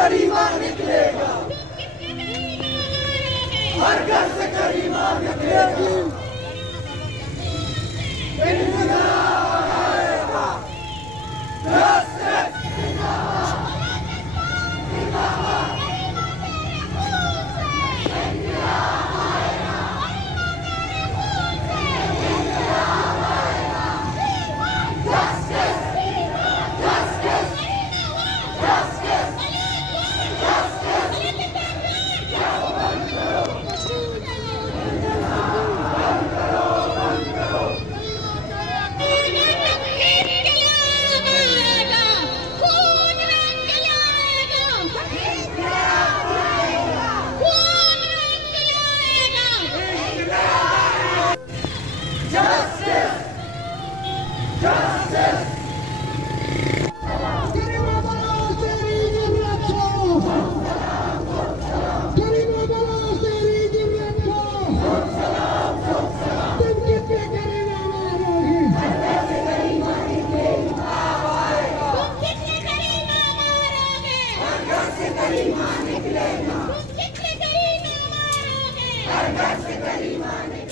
करीमा निकलेगा, हर घर से करीमा निकलेगा। इंकलाब आएगा, जस्टिस करीमा निकलेगा, हर घर से करीमा निकलेगा।